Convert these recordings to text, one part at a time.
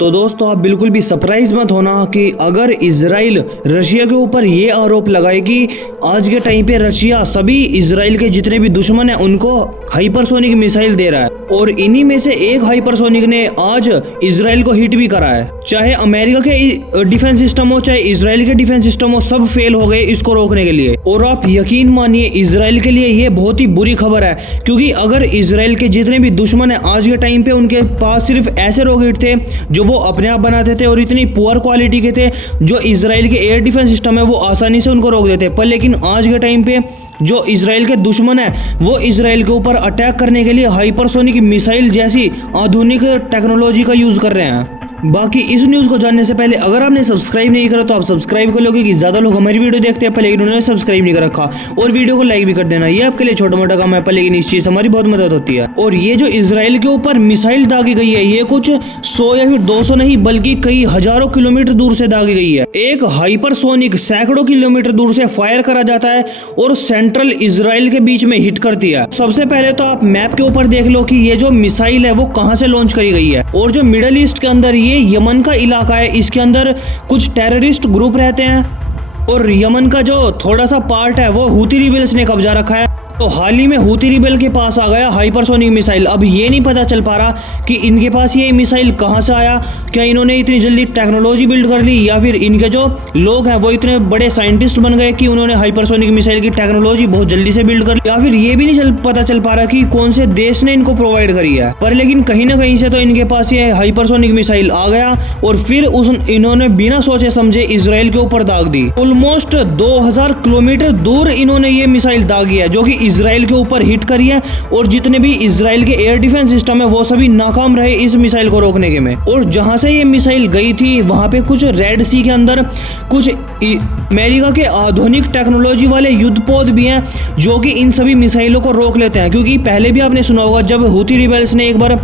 तो दोस्तों आप बिल्कुल भी सरप्राइज मत होना कि अगर इजराइल रशिया के ऊपर ये आरोप लगाए कि आज के टाइम पे रशिया सभी इजराइल के जितने भी दुश्मन हैं उनको हाइपरसोनिक मिसाइल दे रहा है और इन्हीं में से एक हाइपरसोनिक ने आज इजराइल को हिट भी करा है। चाहे अमेरिका के डिफेंस सिस्टम हो चाहे इजराइल के डिफेंस सिस्टम हो, सब फेल हो गए इसको रोकने के लिए। और आप यकीन मानिए इजराइल के लिए ये बहुत ही बुरी खबर है, क्योंकि अगर इजराइल के जितने भी दुश्मन है आज के टाइम पे उनके पास सिर्फ ऐसे रॉकेट थे जो वो अपने आप बनाते थे और इतनी पुअर क्वालिटी के थे जो इजराइल के एयर डिफेंस सिस्टम है वो आसानी से उनको रोक देते। पर लेकिन आज के टाइम पे जो इजराइल के दुश्मन है वो इजराइल के ऊपर अटैक करने के लिए हाइपरसोनिक मिसाइल जैसी आधुनिक टेक्नोलॉजी का यूज कर रहे हैं। बाकी इस न्यूज़ को जानने से पहले अगर आपने सब्सक्राइब नहीं करा तो आप सब्सक्राइब कर लोगे कि ज़्यादा लोग हमारी वीडियो देखते हैं पर लेकिन उन्होंने सब्सक्राइब नहीं कर रखा, और वीडियो को लाइक भी कर देना। ये आपके लिए छोटा मोटा काम है पर लेकिन इस चीज़ हमारी बहुत मदद होती है। और ये जो इजराइल के ऊपर मिसाइल दागी गई है ये कुछ 100 या फिर 200 नहीं बल्कि कई हजारों किलोमीटर दूर से दागी गई है। एक हाइपरसोनिक सैकड़ों किलोमीटर दूर से फायर करा जाता है और सेंट्रल इजराइल के बीच में हिट करती है। सबसे पहले तो आप मैप के ऊपर देख लो कि ये जो मिसाइल है वो कहाँ से लॉन्च करी गई है। और जो मिडल ईस्ट के अंदर ये यमन का इलाका है, इसके अंदर कुछ टेररिस्ट ग्रुप रहते हैं और यमन का जो थोड़ा सा पार्ट है वो हूती रिबेल्स ने कब्जा रखा है। तो हाल ही में हूती रिबेल के पास आ गया हाइपरसोनिक मिसाइल। अब ये नहीं पता चल पा रहा कि इनके पास ये मिसाइल कहाँ से आया, क्या इन्होंने इतनी जल्दी टेक्नोलॉजी बिल्ड कर ली या फिर इनके जो लोग हैं वो इतने बड़े साइंटिस्ट बन गए कि उन्होंने हाइपरसोनिक मिसाइल की टेक्नोलॉजी बहुत जल्दी से बिल्ड कर ली, या फिर ये भी नहीं पता चल पा रहा कि कौन से देश ने इनको प्रोवाइड करी है। पर लेकिन कहीं ना कहीं से तो इनके पास ये हाइपरसोनिक मिसाइल आ गया और फिर इन्होंने बिना सोचे समझे इसराइल के ऊपर दाग दी। ऑलमोस्ट 2000 किलोमीटर दूर इन्होंने ये मिसाइल दागी है जो कि इसराइल के ऊपर हिट करी है और जितने भी इसराइल के एयर डिफेंस सिस्टम है वो सभी नाकाम रहे इस मिसाइल को रोकने के में। और जहां से ये मिसाइल गई थी वहां पे कुछ रेड सी के अंदर कुछ अमेरिका के आधुनिक टेक्नोलॉजी वाले युद्धपोत भी हैं जो कि इन सभी मिसाइलों को रोक लेते हैं। क्योंकि पहले भी आपने सुना होगा जब हूती रिबेल्स ने एक बार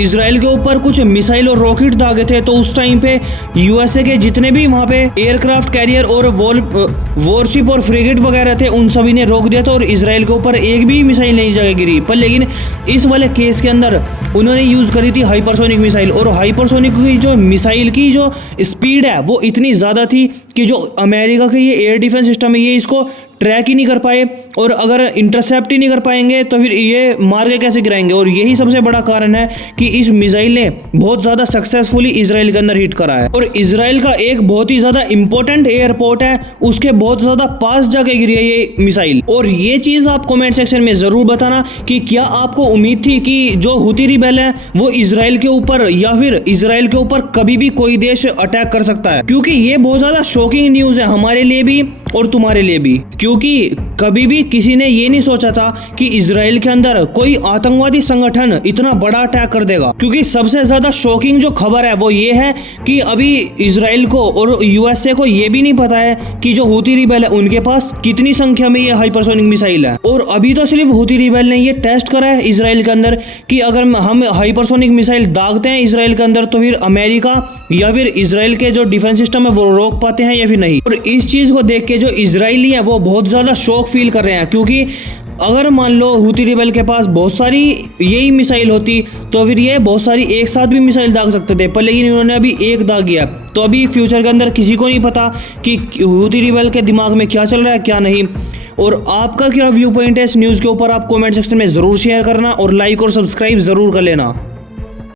इसराइल के ऊपर कुछ मिसाइल और रॉकेट दागे थे तो उस टाइम पे यूएसए के जितने भी वहां पे एयरक्राफ्ट कैरियर और वॉरशिप और फ्रिगेट वगैरह थे उन सभी ने रोक दिया था और इसराइल के ऊपर एक भी मिसाइल नहीं जगह गिरी। पर लेकिन इस वाले केस के अंदर उन्होंने यूज करी थी हाइपरसोनिक मिसाइल, और हाइपरसोनिक की जो मिसाइल की जो स्पीड है वो इतनी ज़्यादा थी कि जो अमेरिका के ये एयर डिफेंस सिस्टम है ये इसको ट्रैक ही नहीं कर पाए, और अगर इंटरसेप्ट ही नहीं कर पाएंगे तो फिर ये मार के कैसे गिराएंगे। और यही सबसे बड़ा कारण है कि इस मिसाइल ने बहुत ज़्यादा सक्सेसफुली इसराइल के अंदर हिट करा है। और इसराइल का एक बहुत ही ज़्यादा इंपॉर्टेंट एयरपोर्ट है उसके बहुत ज़्यादा पास जाके गिरी है ये मिसाइल। और ये चीज़ आप कमेंट सेक्शन में ज़रूर बताना कि क्या आपको उम्मीद थी कि जो हूती रिबेल है वो इसराइल के ऊपर या फिर इसराइल के ऊपर कभी भी कोई देश अटैक कर सकता है। क्योंकि ये बहुत ज़्यादा शॉकिंग न्यूज़ है हमारे लिए भी और तुम्हारे लिए भी, क्योंकि कभी भी किसी ने ये नहीं सोचा था कि इसराइल के अंदर कोई आतंकवादी संगठन इतना बड़ा अटैक कर देगा। क्योंकि सबसे ज्यादा शॉकिंग जो खबर है वो ये है कि अभी इसराइल को और यूएसए को ये भी नहीं पता है कि जो हूती रिबेल है उनके पास कितनी संख्या में ये हाइपरसोनिक मिसाइल है। और अभी तो सिर्फ हूती रिबेल ने ये टेस्ट करा है इसराइल के अंदर कि अगर हम हाइपरसोनिक मिसाइल दागते हैं इसराइल के अंदर तो फिर अमेरिका या फिर इसराइल के जो डिफेंस सिस्टम है वो रोक पाते हैं या फिर नहीं। और इस चीज को देख के जो इजरायली है वो बहुत ज्यादा शौक फील कर रहे हैं, क्योंकि अगर मान लो हूती रिबेल के पास बहुत सारी यही मिसाइल होती तो फिर ये बहुत सारी एक साथ भी मिसाइल दाग सकते थे। पर लेकिन इन्होंने अभी एक दाग दिया, तो अभी फ्यूचर के अंदर किसी को नहीं पता कि हूती रिबेल के दिमाग में क्या चल रहा है क्या नहीं। और आपका क्या व्यू पॉइंट है इस न्यूज़ के ऊपर आप कमेंट सेक्शन में ज़रूर शेयर करना और लाइक और सब्सक्राइब ज़रूर कर लेना।